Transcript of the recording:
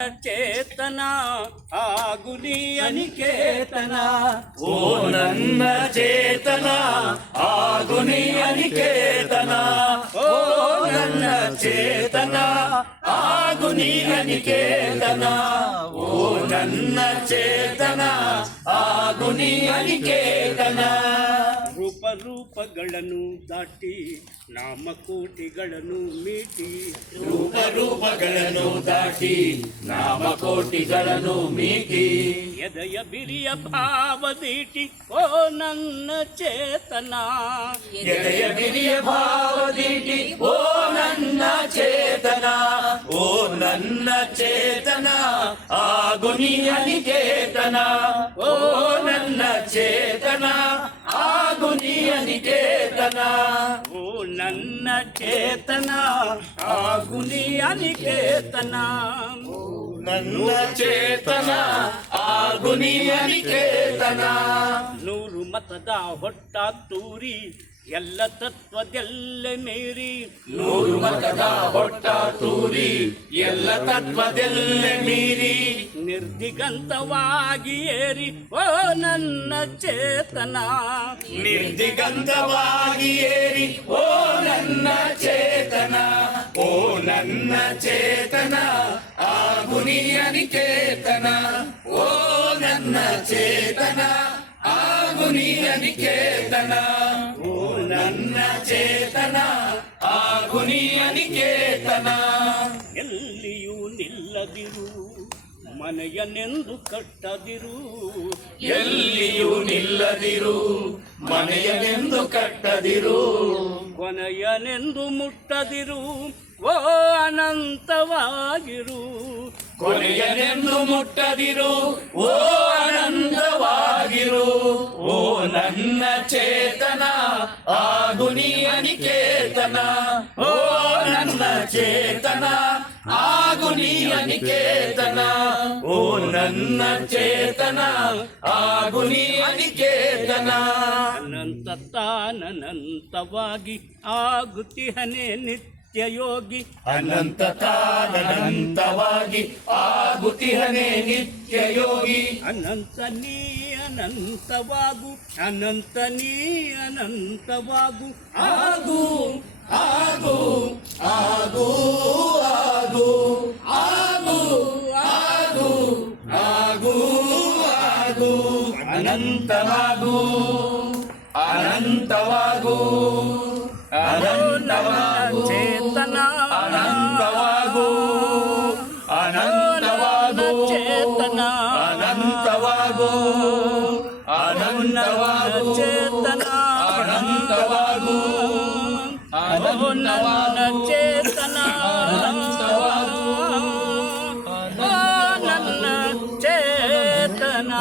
ಚೇತನ ಆಗುನಿ ಅನಿಕೇತನ ಓ ನನ್ನ ಚೇತನ ಆಗುನಿ ಅನಿಕೇತನ ಓ ನನ್ನ ಚೇತನ ಆಗುನಿ ಅನಿಕೇತನ ಓ ನನ್ನ ಚೇತನ ಆಗುನಿ ಅನಿಕೇತನ ರೂಪಗಳನ್ನು ದಾಟಿ ನಾಮಕೋಟಿಗಳನ್ನು ಮೀಟಿ ರೂಪಗಳನ್ನು ದಾಟಿ ನಾಮಕೋಟಿಗಳನ್ನು ಮೀಟಿ ಎದೆಯ ಬಿರಿಯ ಭಾವದೀಟಿ ಓ ನನ್ನ ಚೇತನ ಎದೆಯ ಬಿರಿಯ ಭಾವದೀಟಿ ಓ ನನ್ನ ಚೇತನ ಓ ನನ್ನ ಚೇತನ ಆಗುನಿ ಅನಿಕೇತನ ಓ ನನ್ನ ಚೇತನ ಆಗುನಿ ಅನಿಕೇತನ ಓ ನನ್ನ ಚೇತನ ಆಗುನಿ ಅನಿಕೇತನ ನನ್ನ ಚೇತನ ಆಗುನಿ ಅನಿಕೇತನ 100 ಮತದ ಹೊಟ್ಟ ತೂರಿ ಎಲ್ಲ ತತ್ವದೆಲ್ಲ ಮೀರಿ 100 ಮತದ ಹೊಟ್ಟ ತೂರಿ ಎಲ್ಲ ತತ್ವದೆಲ್ಲ ಮೀರಿ ನಿರ್ದಿಗಂತವಾಗಿ ಏರಿ ಓ ನನ್ನ ಚೇತನ ನಿರ್ದಿಗಂತವಾಗಿ ಏರಿ ಓ ನನ್ನ ಚೇತನ ಓ ನನ್ನ ಚೇತನ ಆಗುನಿ ಅನಿಕೇತನ ಓ ನನ್ನ ಚೇತನ ಆಗುನಿ ಅನಿಕೇತನ ಓ ನನ್ನ ಚೇತನ ಆಗುನಿ ಅನಿಕೇತನ ಎಲ್ಲಿಯೂ ನಿಲ್ಲದಿರು ಮನೆಯನೆಂದು ಕಟ್ಟದಿರು ಎಲ್ಲಿಯೂ ನಿಲ್ಲದಿರು ಮನೆಯನೆಂದು ಕಟ್ಟದಿರು ಕೊನೆಯನೆಂದು ಮುಟ್ಟದಿರು ಓ ಅನಂತವಾಗಿರು ಕೊನೆಯನೆಂದು ಮುಟ್ಟದಿರು ಓ ಅನಂತವಾಗಿರು ಓ ನನ್ನ ಚೇತನ ಆಗುನಿ ಅನಿಕೇತನ ಓ ನನ್ನ ಚೇತನ ಆಗುನಿ ಅನಿಕೇತನ ಓ ನನ್ನ ಚೇತನ ಆಗುನಿ ಅನಿಕೇತನ ಅನಂತ ತಾನಂತವಾಗಿ ಆಗುತ್ತಿಹನೆ ನಿತ್ಯ ಯೋಗಿ ಅನಂತ ತಾನಂತವಾಗಿ ಆಗುತ್ತಿಹನೆ ನಿತ್ಯ ಯೋಗಿ ಅನಂತ ನೀ ಅನಂತವಾಗು ಅನಂತ ನೀ ಅನಂತವಾಗು ಆಗು ಆಗು ಆಗು ಆಗು ಆಗು ಆಗು ಆಗು ಆಗು ಅನಂತವಾಗು ಅನಂತವಾಗು ಅನಂತವಾಗು ಚೇತನ ಅನಂತವಾಗು ಅನಂತವಾಗು ಚೇತನ ಅನಂತವಾಗು ಅನಂತವಾಗು ಚೇತನ ಅನಂತವಾಗು ಅನಂತವಾಗು ಚೇತನ ನನ್ನ ಚೇತನ